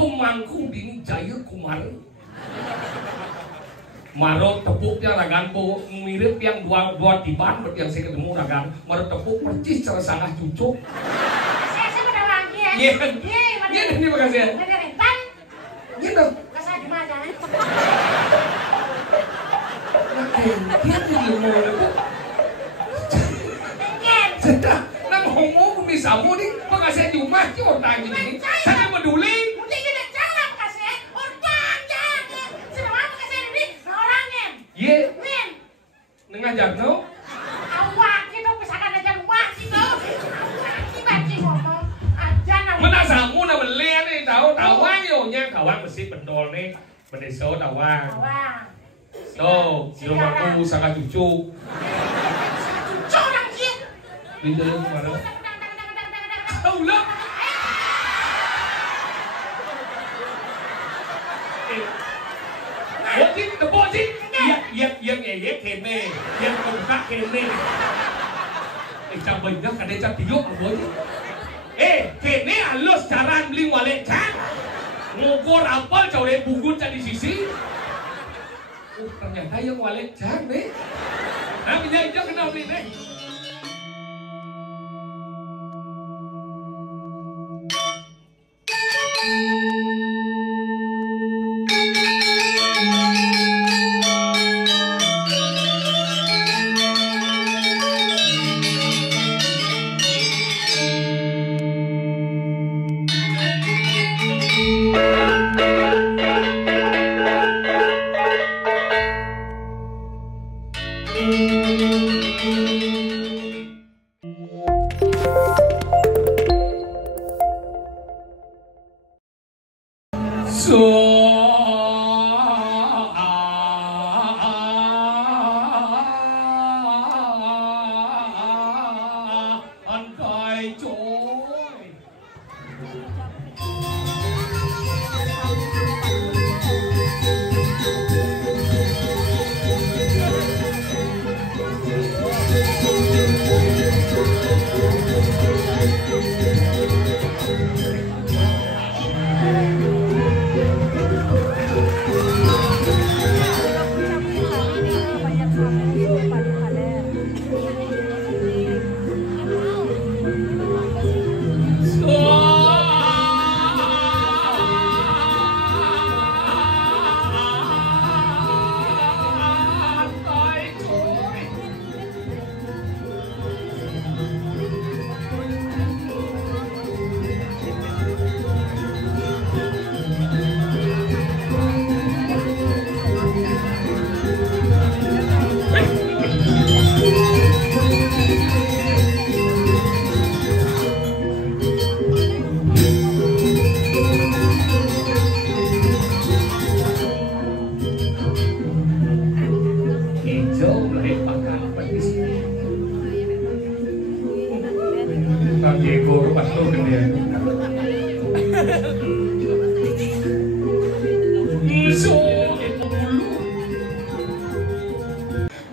pemangku dini jaya kumaha. Marot tepuknya ragan po mirip yang dua tiban berarti yang saya ketemu ragan. Marot tepuk percis cara sangat cucuk. Saya pada lagi ya. Iya kan? Iya terima kasih ya. Ada rentan. Iya dong. Kasih di mana? Dia jadi mau sudah, nang ngomong misamu nih, makasih cuma sih orang gini. Saya peduli. Mungkin kita jangan kasih orang jangan. Semua kasih ini orangnya. Ye. Min. Nengajar no. Awak itu misalkan aja rumah gitu. Awak kita ngomong aja nama. Mana samu nama le nih tahu tawang yonya tawang mesti pendol nih, mendeso tawang. Awak. So, di rumahku sangat cucu. Orang sih. Di dalam mana? Tahu lah. Bocin, bocin. Iya kene, yang buka kene. Coba ingat kada cap tiup bocin. Kene halus cara beli walek cak. Ngukur apel cawe bugun di sisi. Ternyata yang walek cak nih. Nah, bisa kenal nih.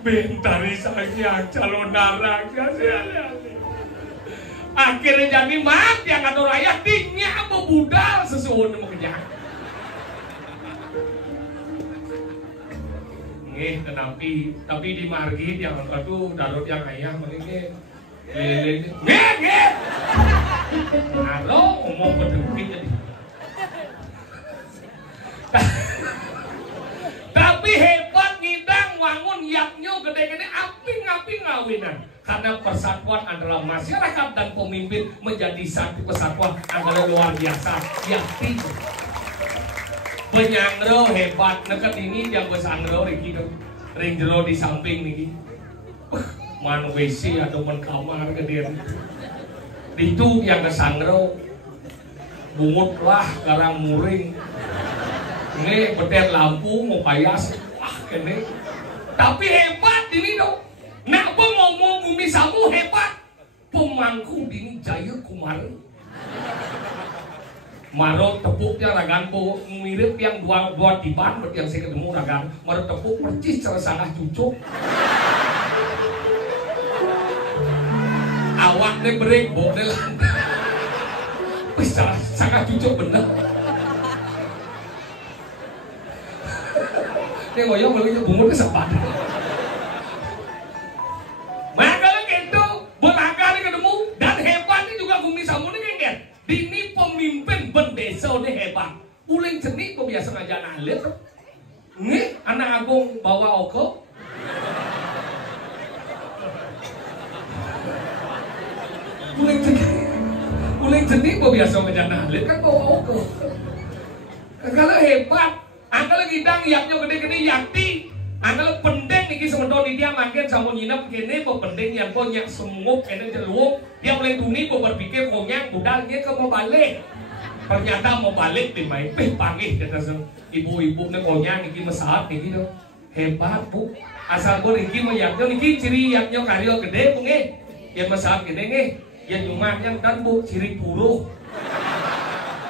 Bentari saya calon narang akhirnya jadi mak yang kata raya tingnya apa budal sesuatu mau kerja nih tapi di margin yang aduh darut yang ayah meninggal lele nih halo ngomong berdukit jadi tapi hebat ngidang wangun yaknyo gede-gede api ngawinan karena persatuan antara masyarakat dan pemimpin menjadi satu kesatuan antara luar biasa yakti penyangro hebat neket ini yang besangro riki ring jero di samping niki man WC atau man kamar gede itu yang kesangro bungut lah karang muring ini betet lampu mau payas wah ini tapi hebat ini dong nak ngomong bumi samu hebat pemangku dini jaya kumaha. Marot tepuknya ragan po mirip yang dua tiban berarti yang saya ketemu ragan. Marot tepuk percis cara sangat cucuk. Awaknya break bodel. Bisa sangat cucuk bener. dia ngoyong kalau bungut sepat. Maka kalau gitu beragam ketemu dan hebatnya juga Bumi Samu ini kan. Ini pemimpin bendesa ini hebat. Uling jenis kok biasa ngajak alit. Nih anak agung bawa oko. Uling jenis kok biasa ngajak alit kan bawa oko. Kalau hebat, angkal gidang yaknya gede-gede yakti. Angkal pendeng niki sementara dia makin sama nyinap kene kok pendeng yang konyak semuk kene jeluuk. Dia mulai tuni kok berpikir konyak budalnya ke mau balik. Ternyata mau balik di main panggil kata ibu-ibu nih konyak niki mesat niki tuh hebat bu. Asal bu niki mau yaknya niki ciri yaknya karyo gede bu nge. Yang mesat gede nge. Yang nyumaknya kan bu ciri puruh.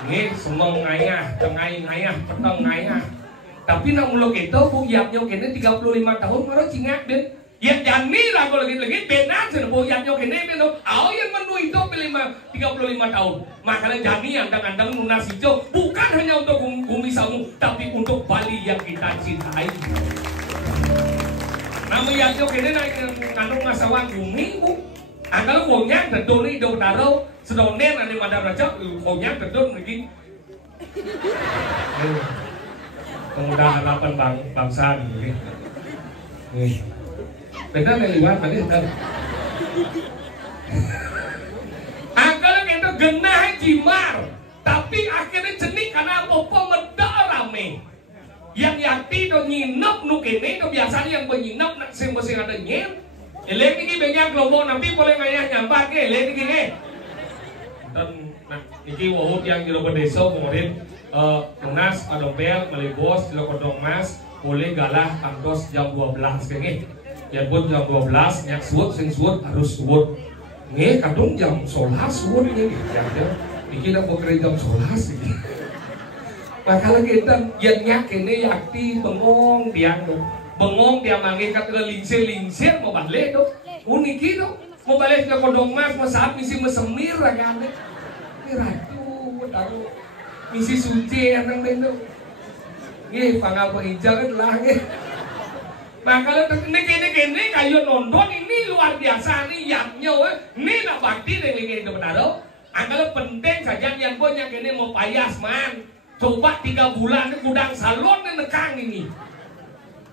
Nge semua ngayah, tengah ngayah, petang ngayah. Tapi nak muluk itu bu yaknya kene 35 tahun baru cingak den. Yang jani lah kalau lagi benar sih bu yaknya kene benar. Aw yang menu itu 35 tahun. Makanya jani andang-andang lunas hijau bukan hanya untuk Bumi Samu tapi untuk Bali yang kita cintai. Nama yaknya kene ngandung masawan bumi bu. Angkal konyak dedon itu taruh sedonen ada pada raja konyak dedon lagi. Pemuda harapan bangsa nih. Benar nih liwat tadi kan. Angkal itu genah jimar, tapi akhirnya jenik karena apa medal rame. Yang yakti do nginep nu kene do biasanya yang menginep nak sing ada nyen. Elek iki banyak kelompok nanti boleh ngayah nyampak ke elek iki ke. Dan nah iki wahut yang di logo desa kemudian Munas, Adompel, Malibos, Lokodong Mas, boleh galah kantos jam 12 kene. Ya buat jam 12 nyak suut sing suut harus suut. Nge kadung jam 11 suut ini. Ya iki dah bekerja jam 11 iki. Makanya kita yang nyak kene yakti bengong dia manggil kata lingsir mau balik tuh. Unik itu mau balik ke Kodong Mas masaat misi mesemir raga ane. Ini ratu taruh misi suci yang bendo. Nih pangapa hijau kan lah nih. Nah kalau ini kayu nonton ini luar biasa nih yaknya ini nak bakti dengan itu benar. Kalau penting saja yang banyak ini mau payas man. Coba 3 bulan gudang salon nekang ini.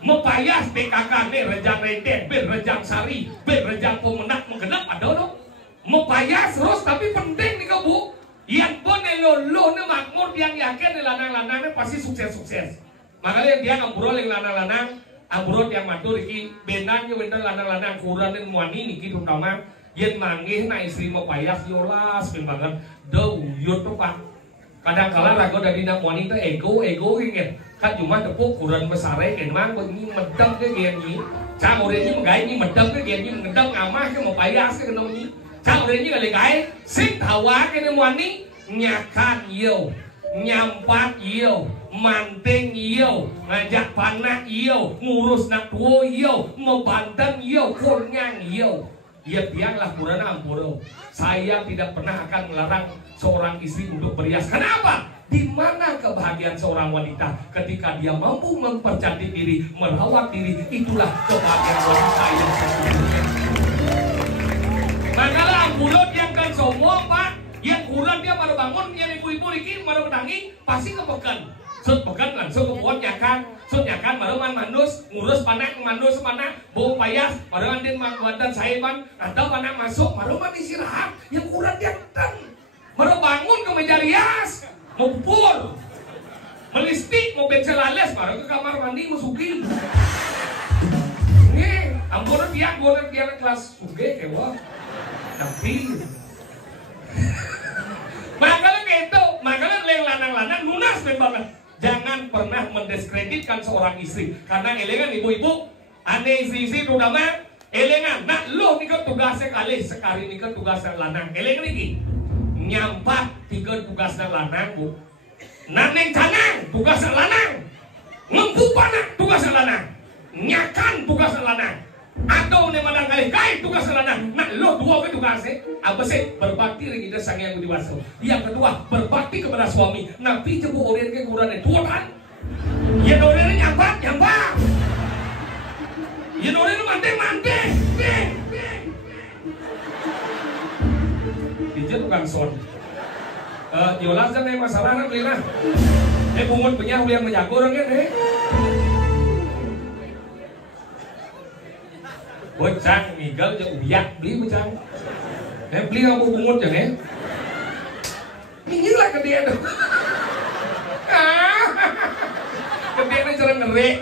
Mepayas PKK nih rejang reden, ber rejang sari, ber rejang pemenak menggenap ada dong. Mepayas terus tapi penting nih bu. Yang boleh lolo nih makmur yang yakin nih lanang-lanangnya pasti sukses. Makanya dia ngambrol yang lanang-lanang, ambrol yang matur iki benarnya bener lanang-lanang kurang nih muani nih gitu terutama yang manggih na istri mepayas yolas pin banget. Dawuyut tuh pak. Kadang-kala rago dari nak wanita ego ingin. Kan cuma tepuk kurang besar kan mang begini medang ke gini. Cang orang ini menggai ini medang ke gini medang amah ke mau payas ke kenal ini. Cang orang ini kali gai sing tawa ke wani nyakan iyo, nyampat iyo, manting iyo, ngajak panak iyo, ngurus nak tua iyo, membanteng iyo, kurnyang iyo. Ya biarlah purana ampuro. Saya tidak pernah akan melarang seorang istri untuk berias. Kenapa? Di mana kebahagiaan seorang wanita ketika dia mampu mempercantik diri, merawat diri, itulah kebahagiaan wanita yang sesungguhnya. Makalah ambulot yang kan semua pak, yang kurang dia baru bangun, yang ibu-ibu ini baru menangi, pasti kepekan. Sud pekan langsung ke pohon nyakan, sud nyakan baru mandus, ngurus panak mandus panak, bau payas, baru andin badan saiban, atau panak masuk, baru istirahat, yang kurang dia kan, baru bangun ke meja rias. Mau pupur, melistik, mau bencel ales, baru ke kamar mandi masukin. Nih, ampun dia kelas suge kewa, tapi makanya gitu, makanya leng lanang-lanang lunas banget. Jangan pernah mendiskreditkan seorang istri, karena elengan ibu-ibu, ane istri-istri terutama elengan. Nah lo nih kan tugasnya kali sekali nih kan tugasnya lanang, elengan ini. Nyampat 3 tugas lanang bu. Naneng canang tugas lanang. Ngempuk panak tugas lanang. Nyakan tugas lanang. Atau ne madang kali kai tugas lanang. Nah lo 2 ke tugasnya. Apa sih berbakti lagi kita sang yang dewasa. Yang kedua berbakti kepada suami. Nabi jebu orang ke kurang 2 kan. Ya orang nyampat. Ya orang itu mante. Dijat tukang son. Yolas kan masalah nak beli lah. Bungut punya yang menjago orang kan Bocang migel je uyak beli bocang. Beli aku bungut je Ini lah ke dia tu. Ke dia ni cara ngerek.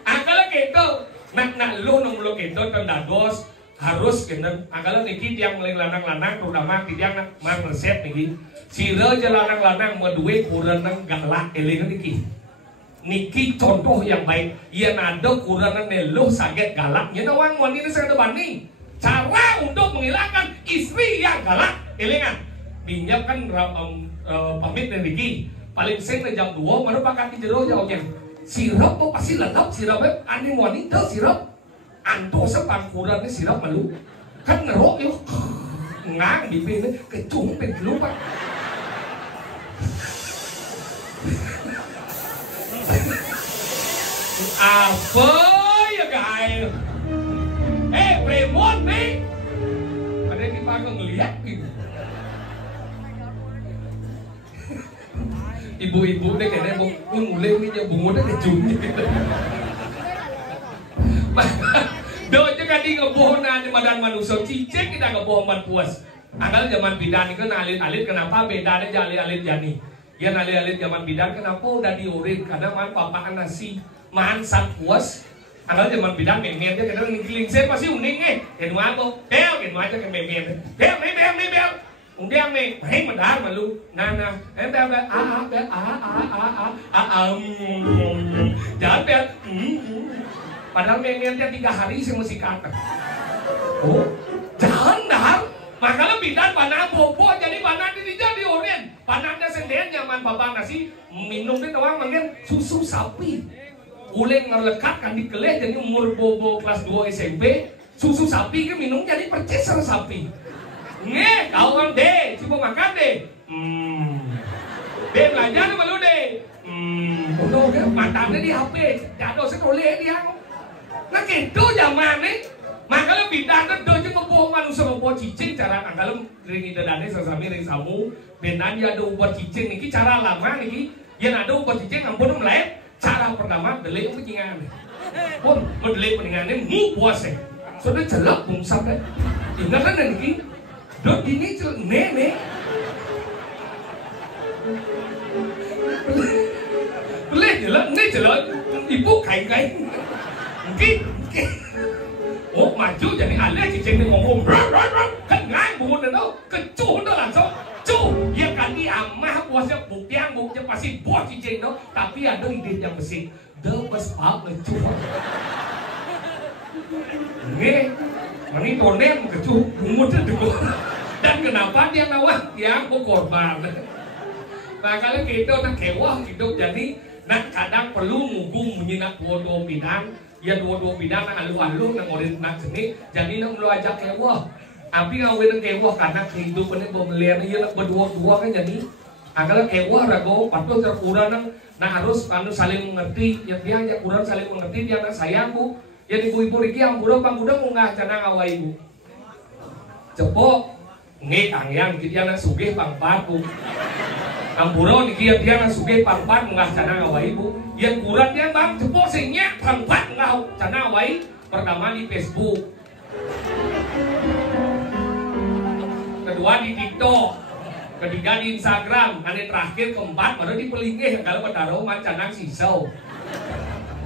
Kalau gitu nak lu nong lu gitu tendagos harus kena kalau niki tiang lanang-lanang terutama tiang mang resep niki sira je lanang-lanang meduwe kuranang galak eling niki contoh yang baik ia nado kuranang neluh saget galak nya wang wanita saya bani cara untuk menghilangkan istri yang galak elingan minyak kan pamit dari niki paling sing jam 2 mana pakai jero jauhnya sirap pasti lengkap sirapnya aneh wanita sirap anto sepang kurang ni sirap malu kan ngerok yuk ngang di sini kecung pen lupa apa ya guys premon nih ada yang kita ngeliat gitu ibu-ibu deh kayaknya mulai nih ya bungutnya kecung gitu doa juga di ngebohonan di badan manusia cicek kita ngebohongan puas. Anggal zaman bidan itu alit-alit kenapa bedanya alit-alit jani? Ya alit-alit zaman bidan kenapa udah diurin karena man papaan nasi man sak puas. Anggal zaman bidan memen dia kadang ngiling saya pasti uning Ken wago bel ken aja ke memen. Bel. Undiang nih, mendar malu. Nana, bel jangan bel. Padahal memennya 3 hari saya mesti kata. Oh, jangan dah. Maka lebih dan panah bobo jadi panah di jadi orang. Panahnya sendirian nyaman bapak nasi minum itu doang mungkin susu sapi. Uleng ngelekat kan di keleh jadi umur bobo kelas 2 SMP susu sapi ke minum jadi percis sama sapi. Nge, kawan deh, coba makan deh. Deh belajar sama lu deh. Udah kan matanya di HP, jatuh sekolah dia. Nah gitu zaman nih, makanya bidan kan dojo kebohong manusia kebohong cicing cara anggalam ring idadane sesami ring samu benan dia ada ubah cicing niki cara lama niki yang ada ubah cicing ampun melek cara pertama delik kucingan pun mendelik peningannya mu puase sudah celak bungsap kan ingat kan niki dot ini celak nene boleh celak ini celak ibu kain oh maju jadi alih cicing ni ngomong kan ngang bungut itu kecuh itu langsung cuh ya kan di amah puasnya buktiang pasti bos cicing itu tapi ada ide yang bersih the best part ngecuh ini tonem kecuh bungut itu dan kenapa dia nawak yang korban nah kalau gitu nak kewah hidup jadi nak kadang perlu mugung menyinak bodoh bidang ya dua bidang nak alu nak ngorin nak seni jadi nak lu ajak kewah tapi ngawin kewah karena kehidupan ini pembelian iya nak berdua kan jadi kalau kewah rago patut terkurang nak harus saling mengerti ya dia kurang saling mengerti dia nak sayang bu ya ibu-ibu riki yang buruk bang udah nggak canang awal ibu cepok nge angyang dia nak sugih bang paku Ampuro ni kia dia nak sugih pangpat nggak canang awai ibu. Yang kurang dia bang cepok singnya pangpat nggak canang awai. Pertama di Facebook, kedua di TikTok, ketiga di Instagram, nanti terakhir keempat baru di pelingih kalau bertaruh canang sisau.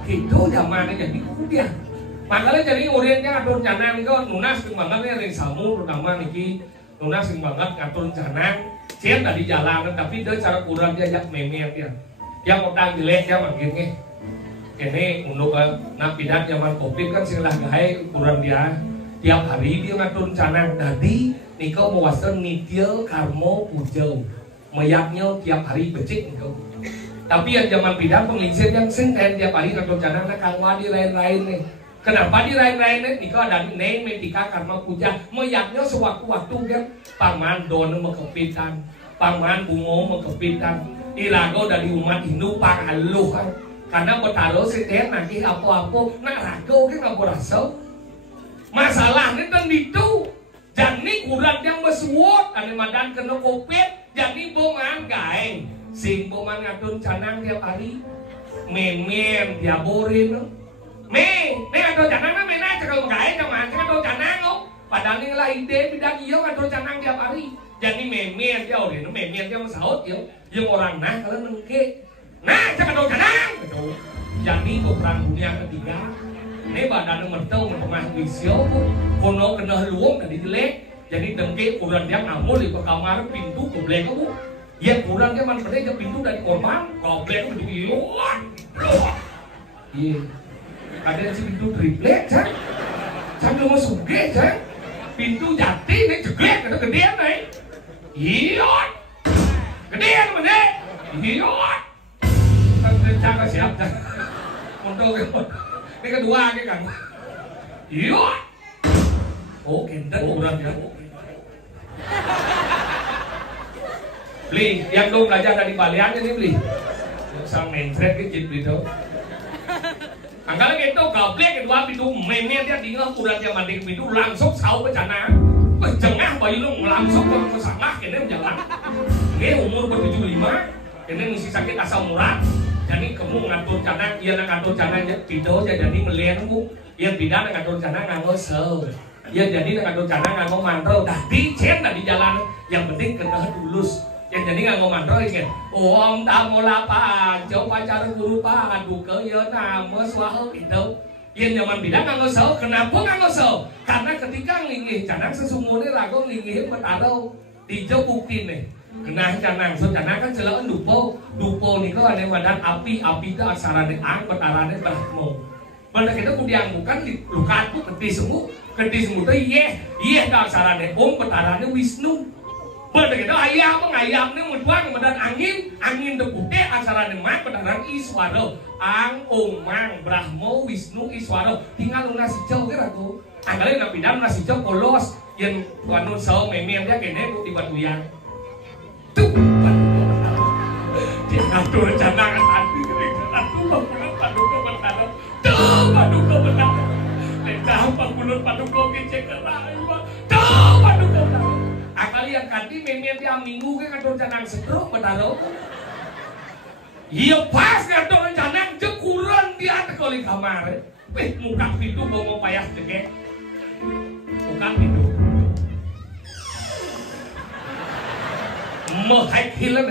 Itu zamannya jadi udah. Makanya jadi orientnya atur canang itu nunas banget nih samu pertama niki nunas banget ngatur canang. Siap tadi jalan tapi dia cara kurang dia ajak memet ya. Yang modal jelek ya makinnya. Ini untuk nak pidat zaman Covid kan sing lah gawe kurang dia tiap hari dia ngatur canang. Tadi nikau mewasan nitil karmo pujau. Meyaknya tiap hari becik nikau. Tapi yang zaman pidat penginsir yang senten tiap hari ngatur canang nak kangwa di lain-lain nih. Kenapa di lain-lain nih? Nikau ada neng metika karma puja. Meyaknya sewaktu-waktu kan paman don mekepitan. Paman bungo mekepitan. Ilago dari umat Hindu pang haluh kan karena betaro setiap nanti apa-apa nak rago ke nggak berasa masalahnya tentang itu jadi kurang yang bersuat ane madan kena kopet jadi boman gaeng sing boman ngadun canang tiap hari men tiap borin me ngadun canang me na cakal gaeng sama ngadun canang lo padahal ini lah ide bidang iya ngadun canang tiap hari jadi men dia orang men dia masaut yang orang nah kalau nengke nah cakal ngadun canang betul jadi perang dunia ketiga ini badan mertau mempengaruhi siapa kono kena luang dari jelek jadi dengke kurang dia ngamul di kamar pintu goblek kamu ya kurang dia manfaatnya pintu dari korban goblek itu luar iya ada si pintu triplek kan sambil mau suge kan pintu jati nih jeglek itu gedean nih iya gedean mana iya kan rencana siap kan untuk ini kedua kan iya oh kenten kurang ya beli yang dong belajar dari baliannya nih beli sang mainfred kecil gitu angkala gitu goblek kedua pintu mainnya dia tinggal kurang dia mandi pintu langsung sau bencana jengah bayi lu langsung ke salah kene jalan ini umur ber-75 ini mesti sakit asam urat jadi kamu ngatur canang iya ngatur canang pintu jadi melihat kamu yang bidang ngatur canang nganggo sel ya jadi ngatur canang nganggo mantel tadi cen di jalan yang penting kena tulus yang jadi nganggo mantel ini om tamu lapan jauh pacar guru pak duka ya nama suah itu yang zaman bidang nganggo sel kenapa nganggo sel karena ketika ngingih canang sesungguhnya ragu ngingih betaro di jauh bukti nih kena canang so canang kan selalu dupo nih kau ada badan api itu aksarane ang betarane berahmo pada kita kudiang bukan di lukaku ketis semua tuh iya aksarane om betarane Wisnu pada kita ayam nih mutuan badan angin tuh gede aksarane mak betarane Iswaro ang mang Brahmo Wisnu Iswaro tinggal lu nasi jauh kira tuh anggalin nabi dan nasi jauh polos yang wanun sau memen dia kene di batuyan tuh dia ngatur canangan hati aku bangunan paduka bertanam tuh paduka bertanam ledah bangunan paduka kecek kerai tuh paduka bertanam akali yang kanti memen dia minggu ke ngatur canang sedruk bertanam iya pas ngatur canang jekuran dia tekoli kamar muka pintu bawa payah cekek muka pintu mehek hilang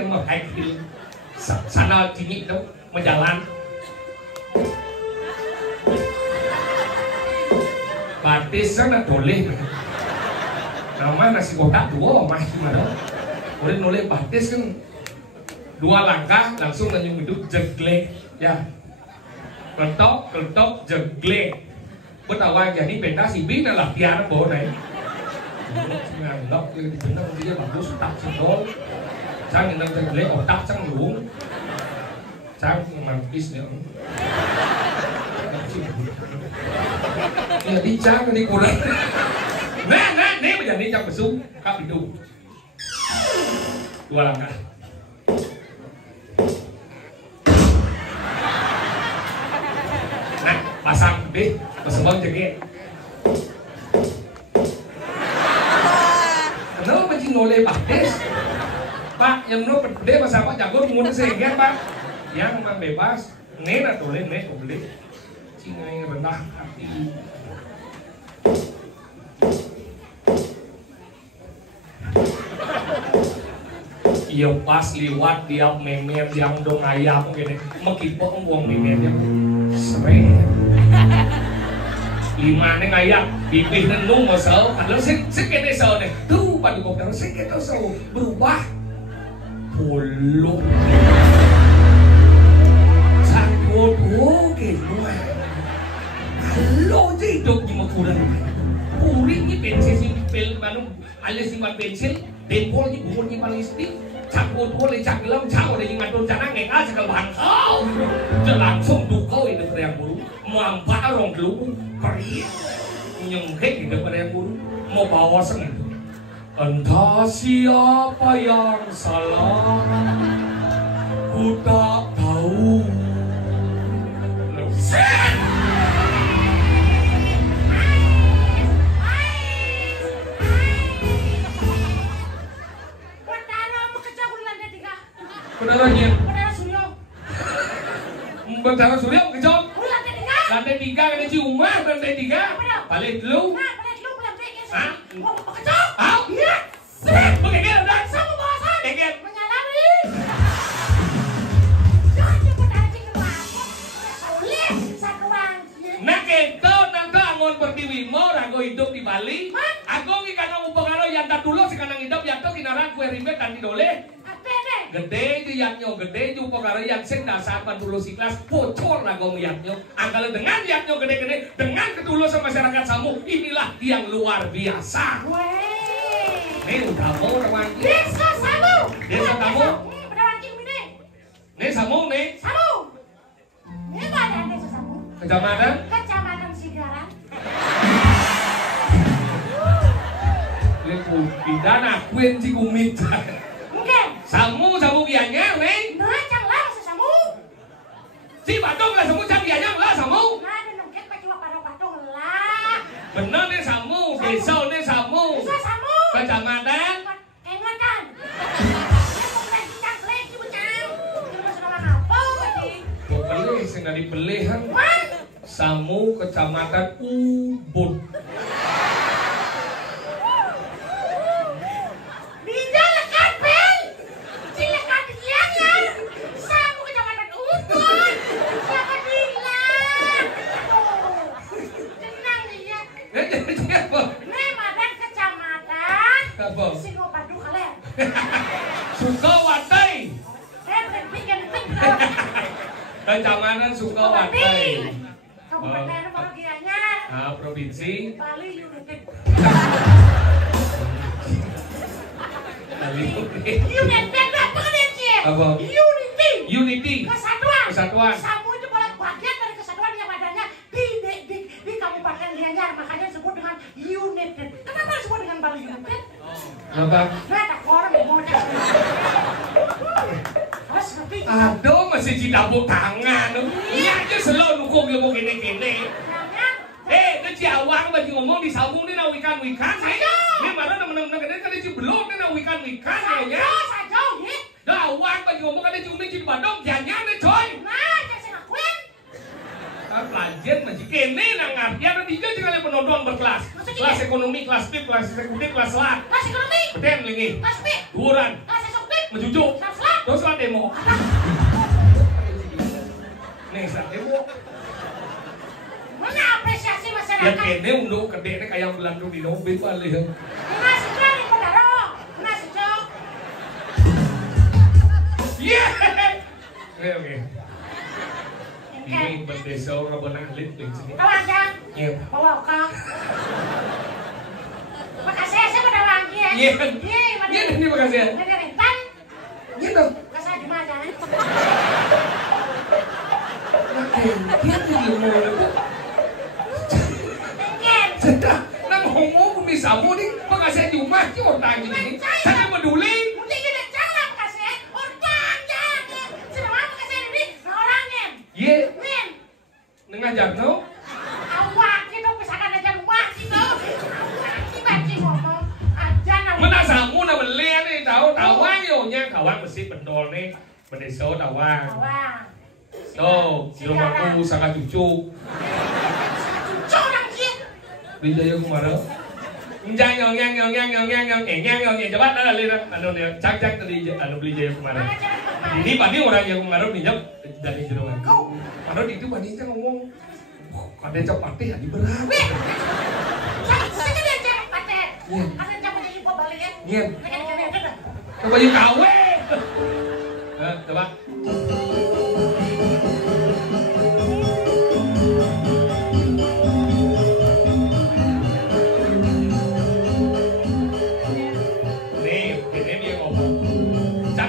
sana cingik itu menjalan batis sana boleh nama nasi kotak dua mah gimana boleh noleh batis kan 2 langkah langsung lanjut hidup jeglek ya ketok jeglek betawa jadi pentas si bina lah biar bawa naik nggak di benar dia bagus tak cendol sang yang jeglek otak sang luung sang mampis nih ya dicang ini kurang nah ini menjadi yang besuk kap itu 2 langkah nah pasang gede bersebang jengke kenapa macam noleh batis pak yang no gede masa pak jago mungkin sehingga pak yang memang bebas nena boleh cingai rendah hati iya pas liwat dia memer yang dong ayam gini mekipok uang memer yang sering 5 nih ayam bibih nenung masal kalau sih kene sal deh tuh pada kokter sih kita sal berubah puluh satu gitu halo hidup di makuran puri ini pensil simpel mana alias simpan pensil dempol ini bukan paling isti campur boleh cakilam caw ada yang ngatur canang ngeka sekal bangkau langsung dukau itu pada yang buru mampat orang dulu kering nyengkek di depan yang buru mau bawa seneng entah siapa yang salah ku tak tahu Beneran nyen. Beneran Suryo. Beneran Suryo kejot. Lantai 3. Lantai 3 ada ciumah lantai 3. Balik dulu. Nah, balik dulu lantai 3. Hah? Kejot. Au. Iya. Begini udah. Sama bosan. Deket. Menyalari. Jangan cepet anjing kelapa. Soleh, satu anjing. Nah kento nanti angon pertiwi mau rago hidup di Bali. Aku ikan ngumpul karo yang tak dulu si kanang hidup yang tuh kinaran kue ribet dan didoleh. Gede itu yaknyo, gede itu karo yang sing dasar dulu si kelas bocor rago yaknyo. Angkala dengan yaknyo gede-gede dengan ketulusan masyarakat Samu inilah yang luar biasa. Weh. Nih udah mau teman. Desa Samu. Desa Samu. Bener anjing ini. Nih Samu nih. Samu. Ini mana desa Samu? Kecamatan. Kecamatan Sigaran. Lepu pidana kuen Cikumit. Mungkin. Samu bianya nih. Nah, janganlah desa Samu. Si Badung lah Samu bianya lah Samu. Nah, nungkit pakai patung lah. Bener nih Samu, desa nih Samu. Desa Samu. Kecamatan. Kengotan. Beli sing dibelihan. Samu Kecamatan Ubud. Dijalakan bel. Silakan dianya. Samu Kecamatan Ubud. Siapa bilang? Tenang ya. Jadi apa? Nemadan Kecamatan. Apa? Singopadu kalian. Sukawati. Berpikir. Kecamatan Sukawati. Kabupaten bagiannya. Ah, provinsi. Bali United. Bali. United apa kalian sih? Apa? Unity. Unity. Kesatuan. Kesatuan. Samu itu bagian dari kesatuan yang adanya di Kabupaten Gianyar, makanya disebut dengan United. Kenapa disebut dengan Bali United? Apa? Nah, tak orang yang mau harus ngerti. Aduh, masih cidabuk tangan. Iya aja selalu nukung ilmu kene-kene. Jangan. Ini Ciawang bagi ngomong di Samu ini na wikan-wikan. Ini mana temen-temen kene kan di belum ini na wikan-wikan ya. Saja, ya. Dah awang bagi ngomong kan di Cumi di Bandung jangan deh coy. Nah, jangan ngakuin. Pelajar masih kene nang ngartian dan hijau juga penonton berkelas. Kelas ekonomi, kelas tip, kelas eksekutif, kelas lat. Kelas ekonomi. Beden lingi. Kelas B. Duran. Kelas eksekutif. Menjujuk. Kelas lat. Terus lah demo. Nih saat demo. Mana apresiasi Ya masyarakat? kene untuk kedeknya kayak belandung di dompet balik. Nasi berani pedaro. Nasi cok. Yeah. Oke. Ini berdesa orang benalit di sini. Tawangkan. Iya. Bawa kak. Makasih saya pada wangi ya. Iya. Iya, Iya, ini makasih ya. Dari rentan. Iya dong. Kasih di mana? Iya tuh dia mau itu. Mungkin. Sudah, nang ngomong di Samu nih, makasih di rumah ki orang ini. Saya peduli. Mungkin kita jangan makasih. Orang jangan. Sudah mau makasih ini orangnya. Iya. Min. Ngajar no. Awak itu misalkan aja rumah gitu. Awak sih ngomong aja nama. Mana Samu na beli nih tahu tawang yonya kawan mesti pendol nih. Berdesa tawang. Awak. Tuh, silmaku sangat cucu. Corang sih. Wijaya Kumara. Nyang coba dah lihat anu dia cak tadi anu beli Jaya Kumara. Ini banding orang yang Kumara pinjam dari jeroan. Karena itu bandingnya ngomong, ada cepatnya di berat. Saya dia cewek pate. Ada jamu jadi gua balik ya. Iya. Ada. Coba yuk kawe. Coba.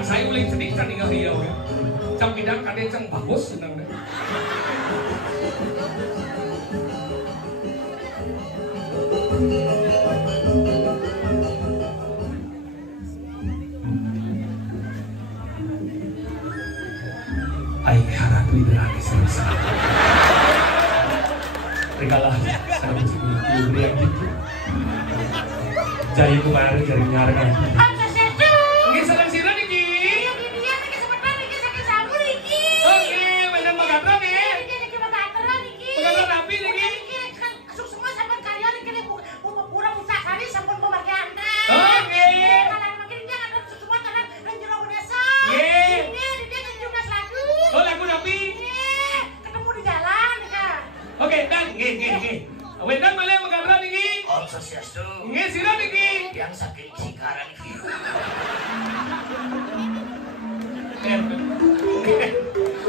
Saya uling sedikit kan tinggal dia ya. Trong bidang kadang yang bagus senang deh. Aing harap widrani selesai. Rikalah saya mesti beli yang gitu. Jaya kemarin dari ngarang. Apa sih? Ini sedang sirah nih.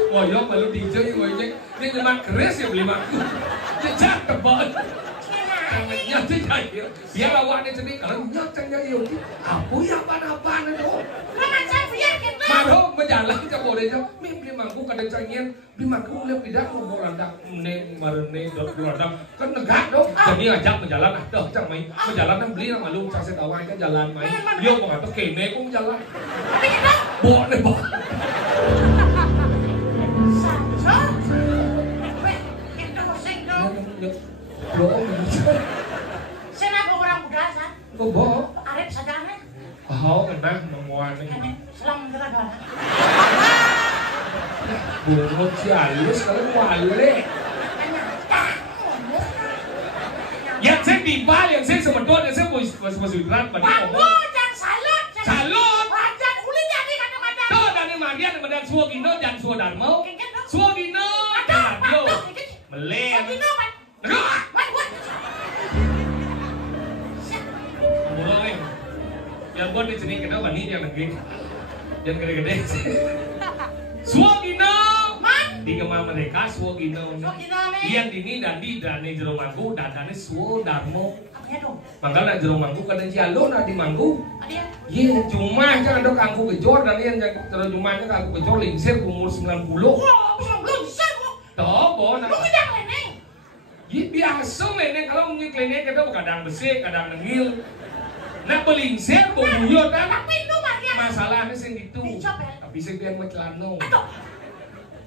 Ngoyong baru DJ ngoyong. Ini cuma keres ya beli maku. Jejak tebal. Nyati jadi. Biar awaknya jadi kalau nyateng jadi yogi. Apa ya apa-apaan itu? Maroh berjalan ke bodenya. Beli maku kadang canggih. Beli maku lihat tidak mau berandang. Marane dot berandang. Kan negak dong. Jadi ajak berjalan. Dah cang main. Berjalan beli nama lu. Saya tahu kan jalan main. Yo mengatur kene kok jalan. Bawa nih bawa. Senapa orang muda san? Bobo. Arep sadane. Oh, kena nemuan nih. Selang berapa? Bungut si halus kalau wale. Yang saya timbal, yang saya sebetulnya, yang saya masuk berat pada ngomong. Jangan salut. Salut. Wajan uli jadi kadang-kadang. Tuh dari Marian dan Suwa Gino dan Suwa Darmo. Suwa Gino. Aduh. Meleh. Gino kan. Mulai. Yang buat di sini kita bani yang negeri. Yang gede-gede. Suwa Gino. Di kemana mereka Suwa Gino. Yang dini dan di dani jero manggu dan dani Suwa Darmo. Makanya jero manggu kadang jalo na di manggu. Iya, cuma jangan dok aku gejor dan yang jero cumanya aku gejor lingsir umur 90. Wah, 90 lingsir kok. Toh, bon. Lu ngejak leneng. Iya biasa leneng kalau ngik leneng kita kadang besi, kadang nengil. Nah belingsir bubuyot kan. Tapi itu masalahnya sing gitu. Tapi sing biar mecelano.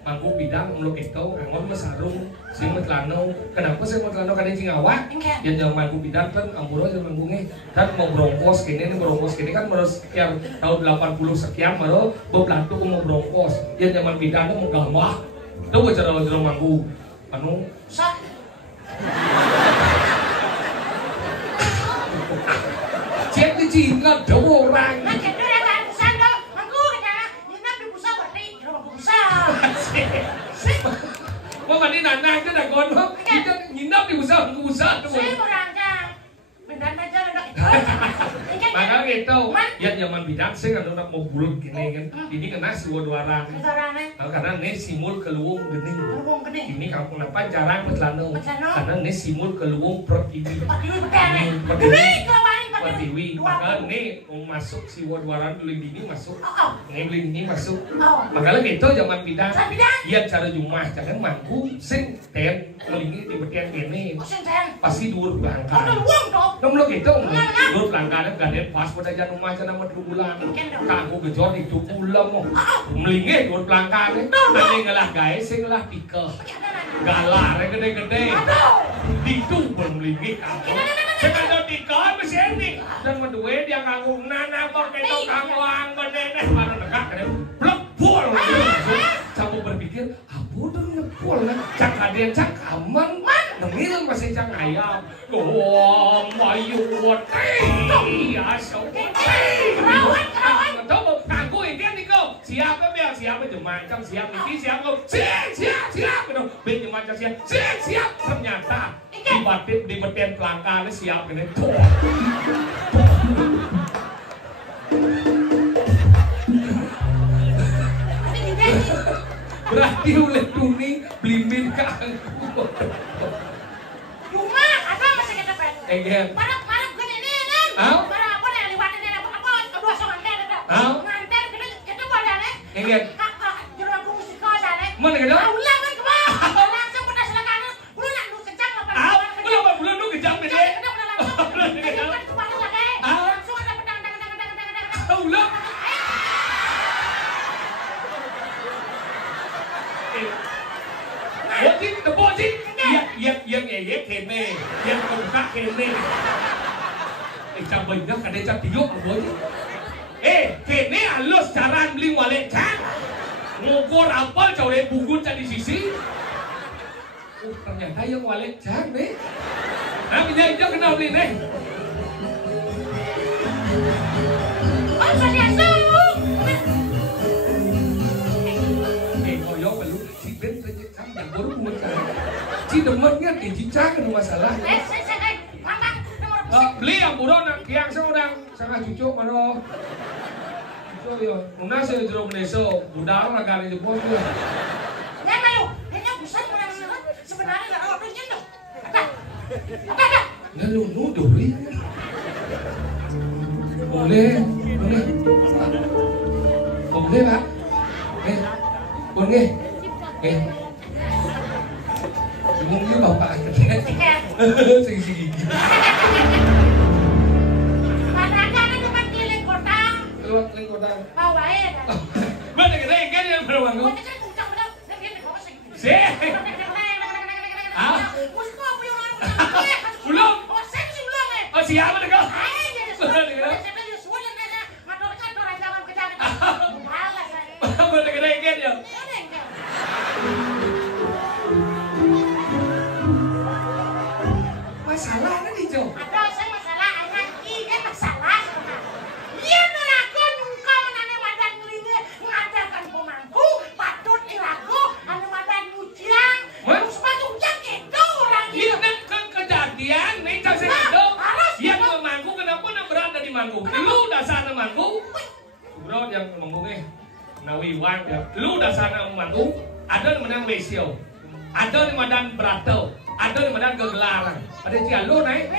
Mangku bidang meluk itu, angon mesarung, sing mecelano. Kenapa sing mecelano kadang sing awak? Yang jangan mangku bidang kan amuro yang manggungnya. Dan mau brongkos kini kan menurut sekian tahun 80 sekian baru bebelantu mau brongkos. Yang zaman bidang mau gamah. Itu bicara mangku. Anu. Sah. Jadi jingat dong orang. Nah, jadi orang sana, mangku kena, nyinap di pusat berarti, rumah pusat. Mau mandi nanah itu dah gondok, kita nyinap di pusat tuh. Saya merancang, mendan aja udah itu. Makanya gitu, ya zaman bidang sih kan udah mau bulut gini kan, ini kena suwa duaran. Karena ini simul keluung gening. Ini kampung apa jarang pecelano. Karena ini simul keluung pertiwi. Pertiwi, maka ini masuk si waduaran beli bini masuk, ini beli bini masuk. Makanya gitu zaman bidang, iya cara jumah, jangan mangku, sing ten, melingi di betian gini, pasti dur belangka. Nomor gitu, dur belangka dan gaden pas pada jangan rumah jangan nama 2 bulan. Kaku gejor itu bulan mau, melingi dur belangka nih, ada ngalah guys, sing ngalah pikel, galar gede-gede, itu melingi kaku. Sekarang dikon mesin nih dan menduwe dia nganggung nana kok ketok kangwang benenes baru negak kan blok pol kamu berpikir apa dong ngepol cak kaden cak aman ngemil masih cak ayam gom bayu wati asok kerawan tuh kanggu ini niko siap kan biar siap aja macam siap ini siap lo siap gitu biar macam siap ternyata di betian pelangkar siap ini tuh berarti oleh Tuni blimbing ke aku cuma apa masih kita pengen parah gini nih kan parah apa nih liwat ini apa kedua sama nganter kita boleh nih pengen jual aku mesti kau sana mana kita ulang kan kemana langsung pada silakan ulang lu kencang apa bulan lu kejam deh langsung ada pedang ulang Wajib, wajib, yang kene, yang buka kene. Cak banyak ada cak tiuk wajib. Kene halus jaran beli wale cak. Ngukur apel jauh bungkut cak di sisi. Ternyata yang wale cak nih. Nah, bisa kenal beli nih. Oh, saya sung. Koyo perlu si Ben terjekam yang baru bukan. Si demennya di cincang masalah. Beli yang buron yang seorang sangat cucu mana. Cucu yo, nuna saya jeruk neso, budar lah kali jempol dia. Ya malu, dia bisa menang sebenarnya nggak ada orangnya dong. Ada. Nggak lu nuduh ya. Boleh. Boleh Pak. Boleh. Mungkin bapak sing gigi. Padahal tempat keliling kota. Keliling kota. Bawa ya. Mana kita kan yang berawang. Sih. Belum. Oh siapa nih kau? Mana kita kan ya? Masalah kan itu? Ada saya masalah, anak ini masalah. Iya nelaku nyungka menane madan ngelinge ngadakan pemangku, patut diraku, anu madan nyuciang. Terus batu ujang gitu orang Ini kan kejadian nih cak itu. Yang memangku kenapa nak berada di mangku? Lu dasar mangku. Bro yang mangku nawiwan ya. Lu dasar mangku. Ada yang menang besio. Ada yang menang berato. Ada yang menang kegelaran. Ada cia lu naik.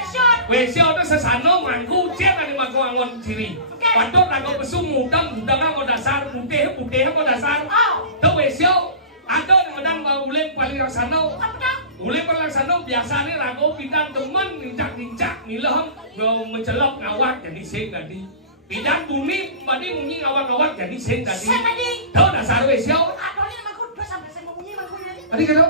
Besio itu sesano mangku cek ada mangku angon ciri. Patut lagu pesum mudang mau dasar putih mau dasar. Tuh besio ada yang menang mau uleng paling laksano. Uleng paling laksano biasanya lagu bidang temen nincak nilam mau mencelok ngawak jadi sing tadi. Bidang bumi tadi munyi ngawak jadi sing tadi. Tuh dasar besio. Tadi kata?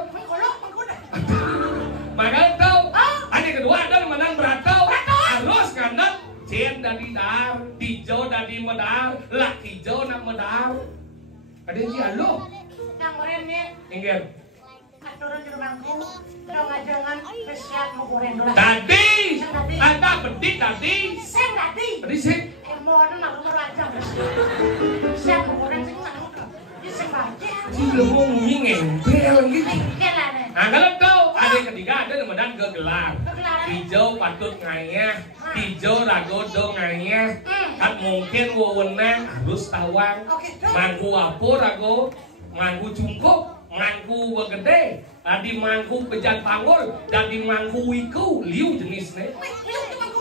Maka tahu. Ada kedua ada yang menang beratau. Harus ngandang cien dari dar, hijau dari medar, lak hijau nak medar. Ada yang lo. Yang keren nih. Ingat. Turun di rumahku, jangan bersiap mau goreng dulu. Tadi, ada bedik tadi. Seng tadi. Tadi sih. Mau ada nak rumah aja bersiap. Siap mau goreng sih nggak ada. Di seng aja. Si lu mau ngempel gitu. Kelah nih. Nah kalau tahu ada yang ketiga ada yang menang gegelar. Hijau patut ngayah, hijau rago do ngayah. Kan mungkin wewenang harus tawang. Mangku apa rago, mangku cungkup. Mangku gede, tadi mangku pejan panggul, tadi mangku wiku, liu jenisnya.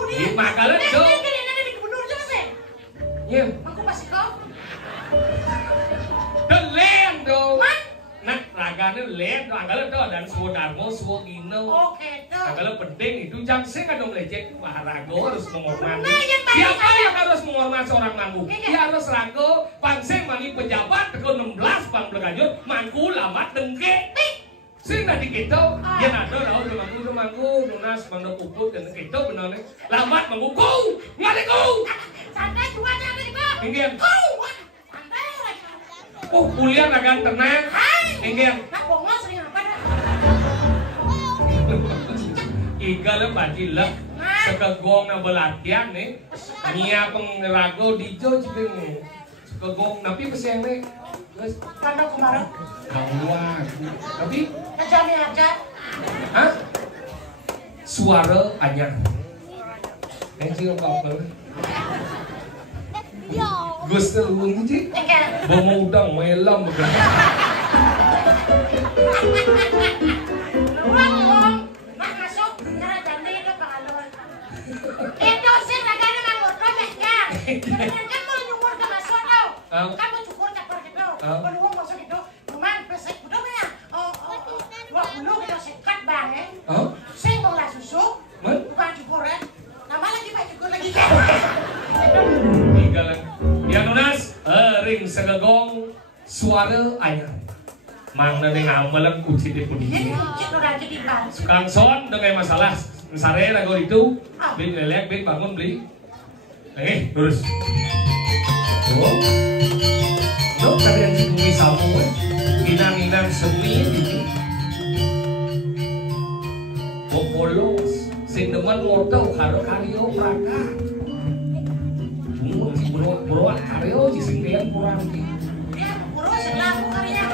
Di makalah do. Ya. Mangku masih kau. Len do. Nah, raganya len do, anggalah do dan suwo darmo, suwo gino. Oke do. Anggalah penting itu jangan sih kan dong lecek, wah rago harus menghormati. Siapa yang harus menghormati seorang mangku? Dia harus rago, pangseng mangi pejabat, teko 16 bang belakajut, mangku lamat dengke. Sing tadi kita, dia ada lah, udah mangku, lunas, mandok uput dan kita benar nih. Lamat mangku, kau, ngaliku. Santai juga santai itu. Ingin. Kau, santai lagi. Oh, kuliah akan tenang. Ingin. Nak bongol sering apa dah? Iga lah bajilah. Sekegong na belatian nih. Nia pengerago dijo jepeng. Sekegong napi peseng nih. Kandang kemarin. Kawan. Tapi. Ajami aja. Hah? Suara anyar. Yang kau apa? Gus terluung sih. Bawa udang melam begitu. Ruang nak masuk cara janda itu pengalaman. Itu sih raganya nganggur kan? Kan mau nyumur ke masuk tau. Kan mau cukur cakur gitu. Peluang masuk itu. Cuman pesek udah ya. Wah belum kita sekat banget. Sing mau lah susu. Bukan cukur ya. Nama lagi pak cukur lagi. Yang lunas, ring segegong suara anyar. Mang neng amalan kuci di pudi. Sukang son dengan masalah sare lagu itu, bin lelek bin bangun beli. Terus. Dok kalian si bumi samu, inang semi ini. Popolos, sing demen mortal karo karyo praka. Buruan karyo sing kurang di. Dia buruan selalu karya.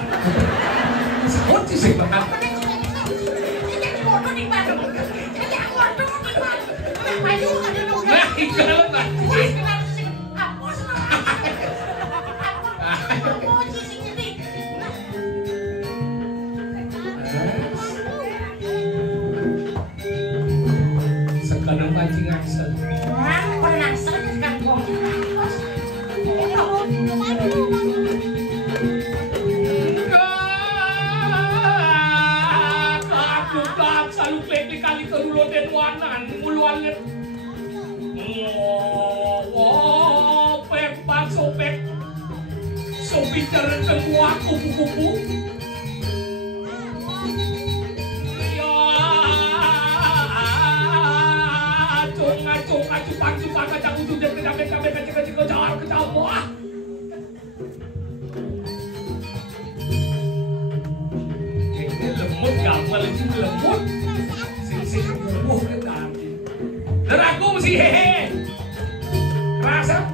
Sebut sih banget. Nah, kalau tak. muluanan, muluan lihat. Wow, pek pak sopek, sopik jalan keluar kupu-kupu. Ya, acung, cupang, kacang ujung dan kecap, wah. Ini lemut, gampang ini lemut. Sing bubuh ke kaki. Dan aku mesti hehe. Rasa.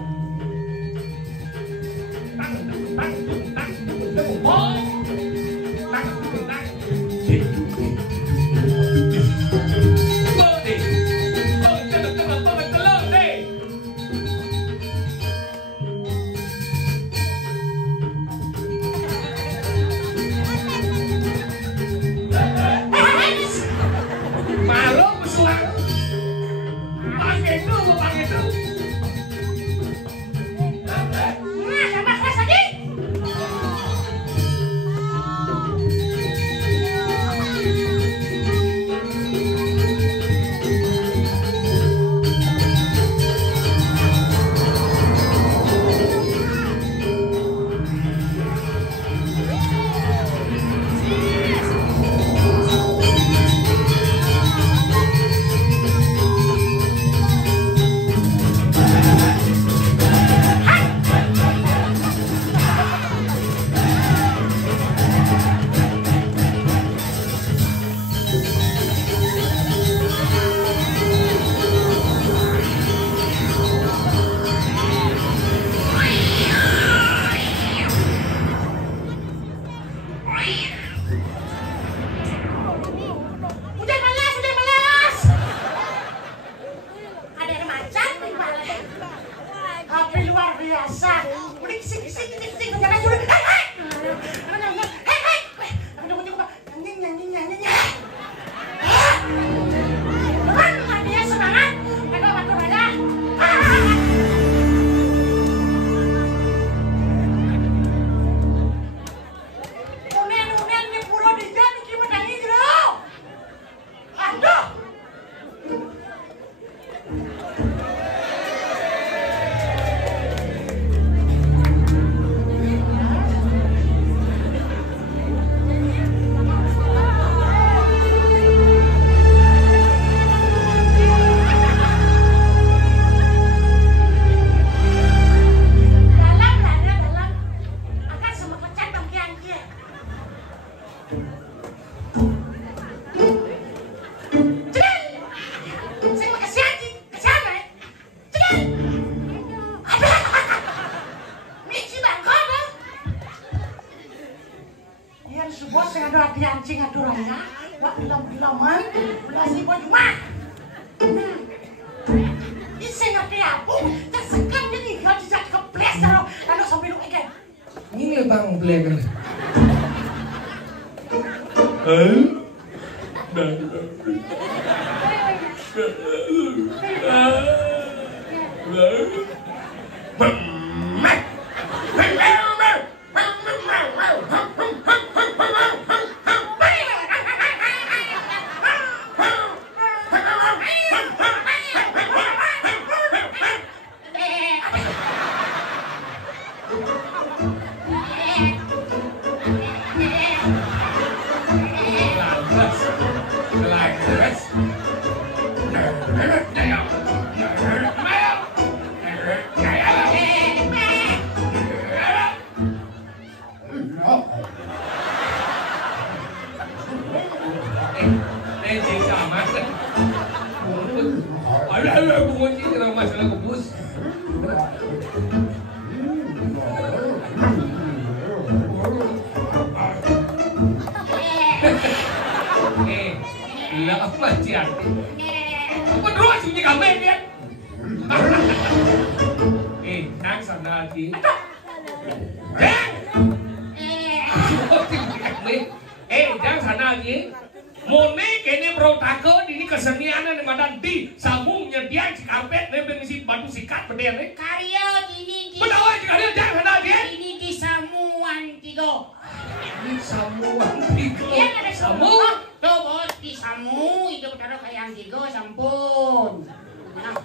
Di samu itu taruh kayak tiga sampun. Nah,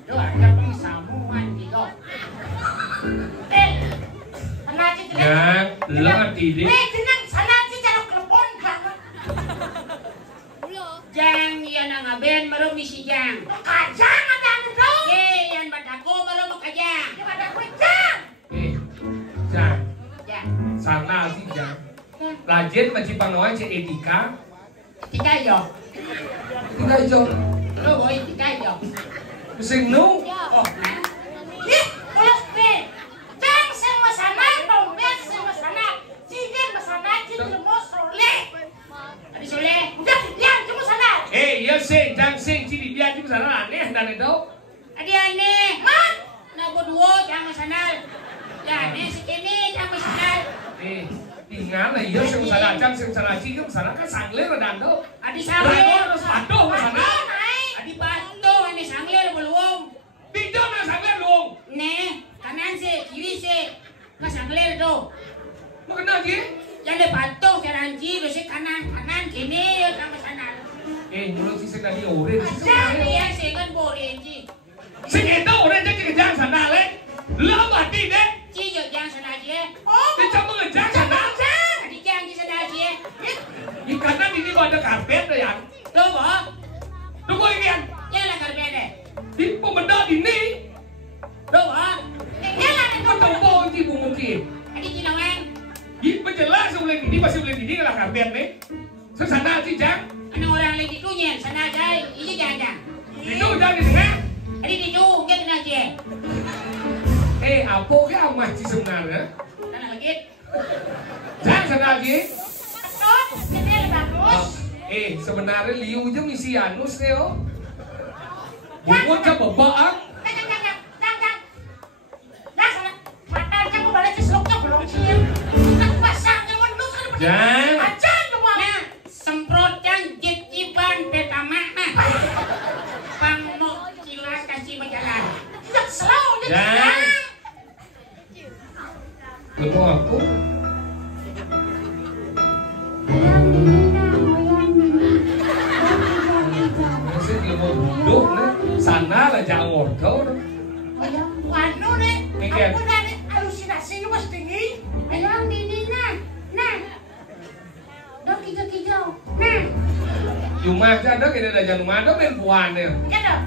itu ada pengsamuan tiga. Sanaji tidak. Jang, lo ngerti deh. Jenang sanaji cara kelepon banget. Jang, yan ang aben marong misi Jang. Kajang ada anu dong. Yan badako marong kajang. Yan badako Jang. Jang. Jang. Sana sih Jang. Rajin macam pangawai cek etika. Etika yo. Etika yo. Lo boy etika yo. Sing nu. Oh. Ih, ulas be. Jang sing masana, dompet sing masana. Cigen masana, cigen mo soleh. Adi soleh. Udah, yan cuma sana. Iya sing, Jang sing ciri dia cuma sana aneh dan itu. Adi aneh. Man, na bodwo jang masana. Ya, aneh sekini jang masana. Tinggal lah iya sing sana Jang sing sana ciri sana kan sangler dan itu. Adi sangler terus patuh sana. Adi patuh, ane sangler belum. Pinjam na sangler dong. Nih, kanan sih, kiri sih. Ka sangler tuh. Mau kena lagi? Yang le patuh jalan kiri, sih kanan kini jang masana. Mulut sih sing tadi orange. Jang dia sih kan borenji. Sing itu orange jadi Jang sana le. Lo mati deh. Cijo jang sana aja. Dia cuma ngejang sana. Adi jang di sana aja. Di kanan ini ada karpet ya. Lo boh. Tunggu ini kan. Yang lah karbede. Di pembedah ini. Lo boh. Yang lah itu. Ketemu di mungkin. Adi cinawang. Di penjelas sebelum ini masih boleh ini kalau karpet nih. Sesana sih Jang. Ano orang lagi tunyen sana aja. Ini jang. Itu Jang di tengah. Adi di tu, nggak kena aja. Apa ke amat sih sebenarnya? Tanah lagi. Jang sana lagi. Betul, jadi bagus. Sebenarnya liu aja misi anus nih oh. Bubur ke bebaan. Jang. Nah, sana. Matan kamu balik ke seloknya belum cium. Kan pasangnya mendus kan. Jang. Acan semua. Nah, semprot jang jiban pertama nah. Pangmo cilas kasih berjalan. Tidak selalu Jang. Kamu aku? Masih ilmu duduk nih. Sana lah jangan ngordo. Anu nih, Mikir. aku nih halusinasinya mas tinggi. Ayang dini nah. Dok hijau. Nah. Cuma aja ada kita ada jangan ada main puan nih. Ya dok.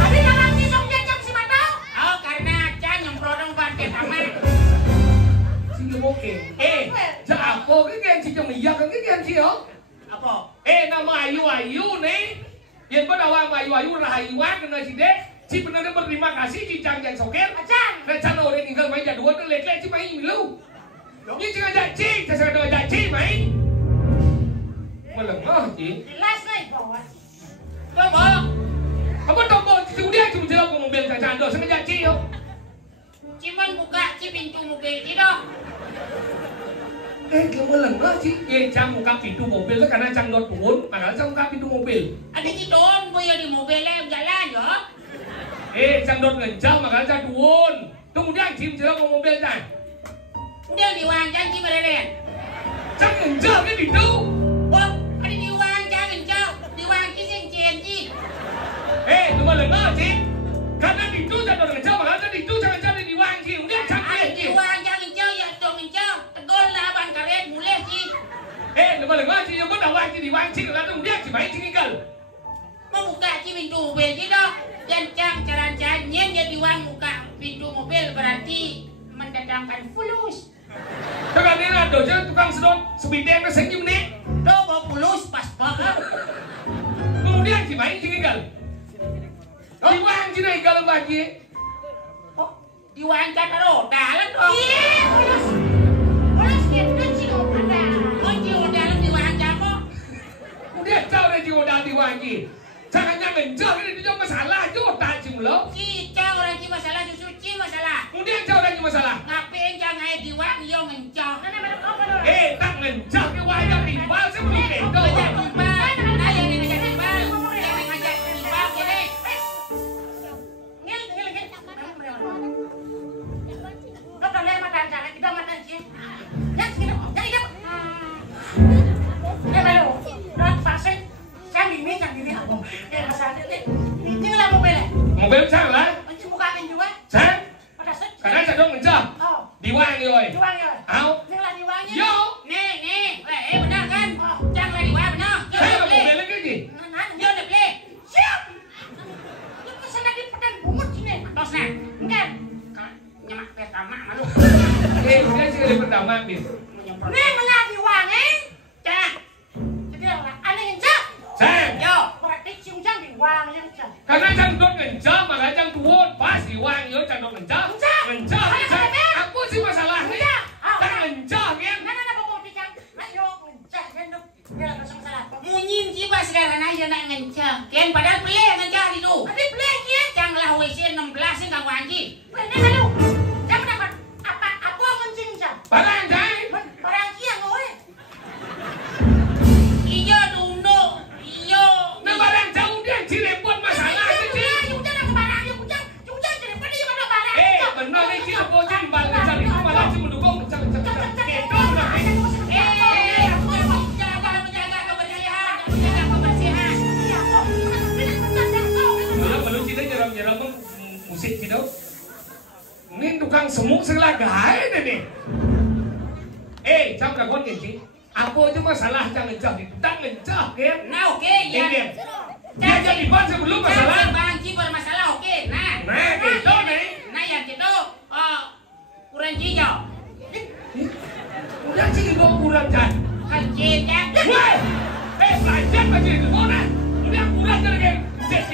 Abi namang nisong jam si Matau. Oh karena aja nyemprot dong ban pertama. Sini oke. Apa cái game chỉ cho mình giờ cái game gì hả? Apa? Nama Ayu nih. Yang pada awal Ayu lah Ayu kena si dek. Si benar berterima kasih si Jang yang soker. Acan. Rencana orang tinggal main jadwal tu lek si main milu. Ini jangan janji, saya ada janji main. Melengah je. Jelas nih bawa. Bawa. Apa tombol si dia cuma jalan ke mobil caca ando sengaja janji yo. Cuman buka si pintu mobil tidak. Dia melengah sih. Jang buka pintu mobil tu karena Jang dot turun, makanya Jang buka pintu mobil. Ada di turun, boy di mobilnya jalan ya. Jang dot ngencang makanya Jang turun. Kemudian Jim jalan ke mobil Jang. Dia diwang janji berada. Jang ngencang ke pintu. Wah, ada diwang jangan jauh, diwang kisah janji. Lu melengah sih. Karena pintu Jang dot ngencang makanya pintu jangan jadi diwang sih. Kemudian Jang janji. Diwang jangan jauh ya, jangan jauh. Tegol lah ban karet mulai sih. Lu melengah sih yang mana wang sih diwang sih kalau kemudian si main sini gal. Mau buka si pintu mobil tidak. Dan cara caranya diwang buka pintu mobil berarti mendatangkan fulus. Tekan ni ada je tukang sedot sebidang na senyum ni. Tuh bawa fulus pas banget. Kemudian si main sini gal. Diwang sini gal bagi. Oh, diwang kan roda lah dong. Iya, fulus gitu sih ada. Oh, jiwa dalam diwang jago. Kemudian jauh dari jiwa dalam diwang ni. Jangannya menjauh ini dia masalah jodoh cimlo. Cicau orang ci masalah suci masalah. Kemudian jauh dari masalah. Ngapain jangan diwang yo ngencok. Tak ngencak ke wayang rival sebelum itu. bếp sang lại. Chị buka kan juga. Sang. Ada set. Karena saya dong ngencah. Oh. Diwangi oi. Diwangi oi. Au. Yang lah diwangi. Yo. Nih, benar kan? Jangan lagi wah benar. Saya nggak mau beli lagi. Yo udah beli. Siap. Lu pesan lagi pedang bungut sini. Tos nah. Enggak. Nyemak pertama malu. Dia sih kali pertama nih. Nih malah diwangi. Cak. Jadi lah aneh ngejak. Sang. Yo. Berarti cium jang diwangi yang cak. Karena jangan dong ngencah, malah jangan tuwon pas diwangi yo jangan dong ngencah. Ngencah. Aku sih masalahnya. Jangan ngencah kan. Nah, bapak dicang. Ayo ngejak genduk. Biar pasang salah. Munyin jiwa sekarang aja nak ngencang. Ken padahal beli ngencang itu. Tapi beli ya. Janganlah WC 16 sih kang wanji. Beli dulu. Jangan dapat apa aku ngencing cak. Barang jai. Barang kia ngoe. Iyo dundo. Iyo. Nah barang jauh dia Cirebon masalah itu sih. Benar nih Cirebon Cimbal cari malah sih mendukung kencang. Itu udah Menjaga kebersihan. belum kita nyeram musik gitu. Ini tukang semuk selagain nih. Jam udah kon sih. Apa aja masalah jangan ngejah, ditang ngejah kan? Nah oke ya. Dia jadi ban sebelum masalah. Banci bermasalah oke. Nah Gitu nih. Nah yang itu kurang hijau. Udah sih gue kurang jan. Kecil ya. Woi, belajar macam itu mana? Udah kurang jadi JJ.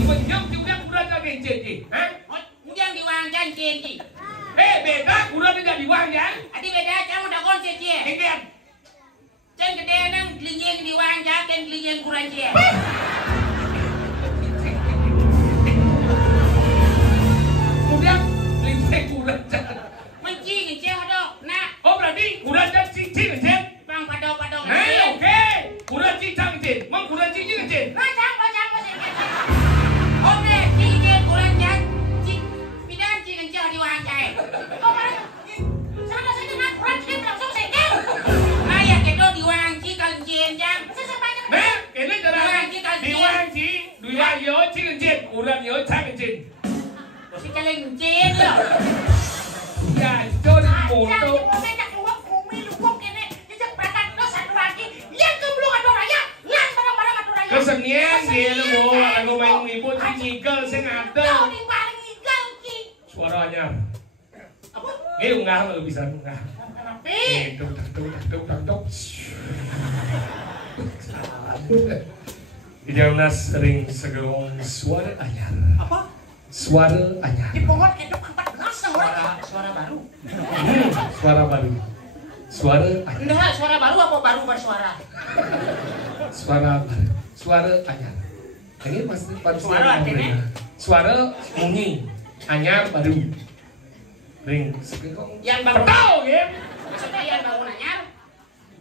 Cuma jam udah kurang jadi JJ. Hah? Udah diwangkan JJ. Beda kurang tidak diwangkan. Adi beda kamu udah kon JJ. Ingin. Jangan gede nang gelinyeng diwangkan dan gelinyeng kurang JJ. Kemudian listrik kurang jan. Menci ngeceh ada. Nah. Oh berarti kurang jan cincin ngecen. Bang padau. Nah oke. Kurang cincang ngecen. Mang kurang cincin ngecen. Bacang masih. Oke, cincin kurang jan. Pidan cincin diwangkan. Oh mana? Sana saja nak kurang cincin langsung sedang. Nah ya kedo diwangki kalau cincin. Sesebanyak. Nah, ini cara diwangci, yo cincin, kurang yo cincin. Si kaleng cincin lo. Ya, itu moto. Kesenian dia lo mau, aku main ngibut ngigel, saya ngadel. Suaranya. Enggak lo bisa enggak. Tuk. Di dalam sering segelong suara anyar. Apa? Suara anyar. Di pohon hidup 14 orang. Suara baru. Suara baru. Suara anyar. Enggak, suara baru apa baru bersuara? Suara baru. Suara anyar. Ini pasti Suara artinya? Suara bunyi. Anyar baru. Ring segelong. Yang bangun. Tahu ya? Maksudnya yang bangun anyar.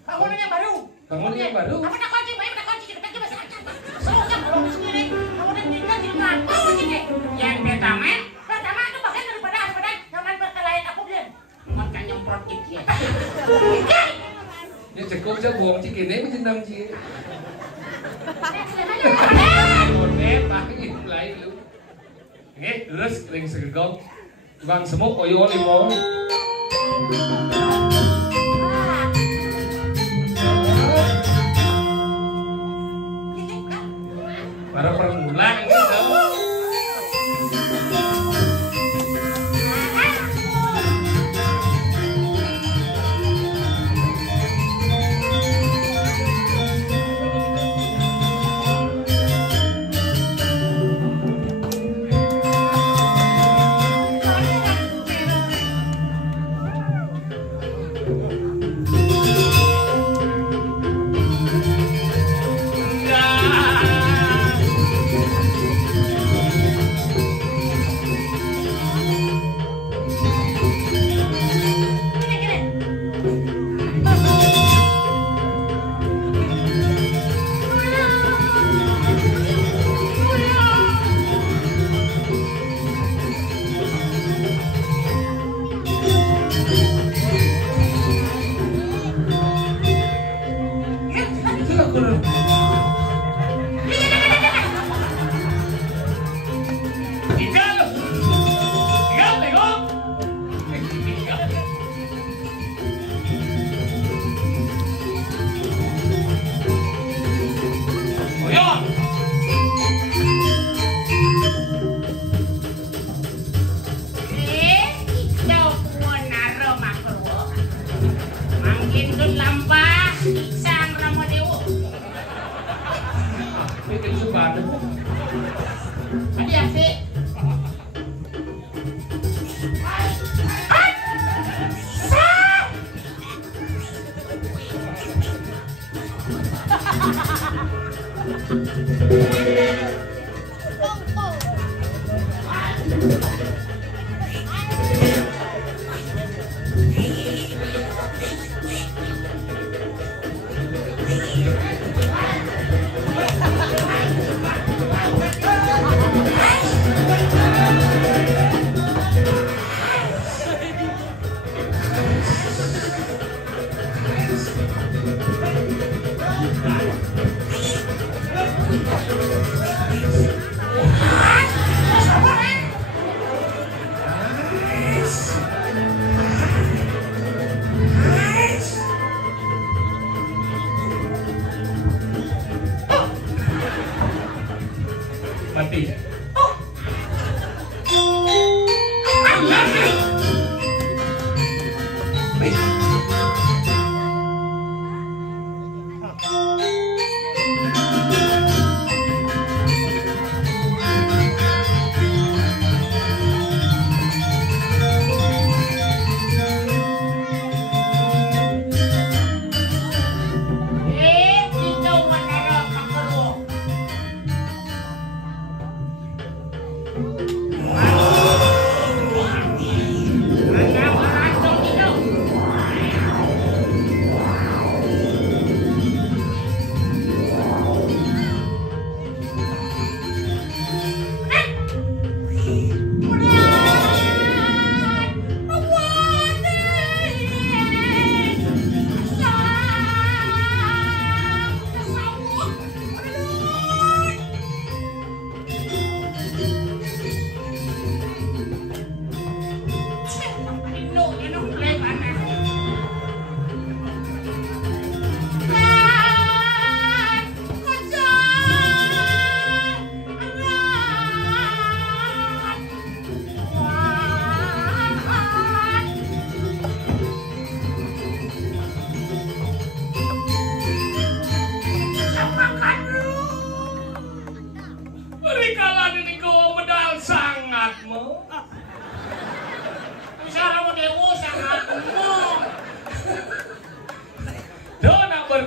Bangunannya baru. Bangunnya baru. Apa nak kunci? Baik nak kunci kita bahasa Aceh. Soalnya belum sendiri. Kemudian tinggal di rumah. Oh sini. Yang pertama itu bagian daripada zaman perkelahian aku bilang. makan nyemprot gitu ya. Ya cukup aja buang cikin ini menjendam cikin. Oke, pakai mulai lu. Oke, terus ring segegong. Bang semuk koyo limo. Para permulaan ini tahu. Mati.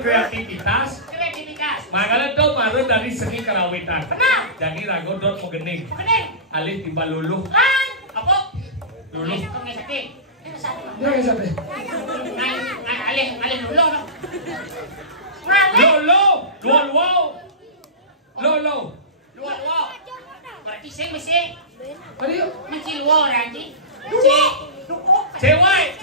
Kreativitas. Makanya itu baru dari seni karawitan. Benar. Jadi rago dot mau gening. Alih tiba luluh. Lan, apa? Luluh. Ngai sate. Ngai sate. Ngai luluh. Luluh. Berarti saya mesti. Ayo. Mesti luar nanti. Cewek.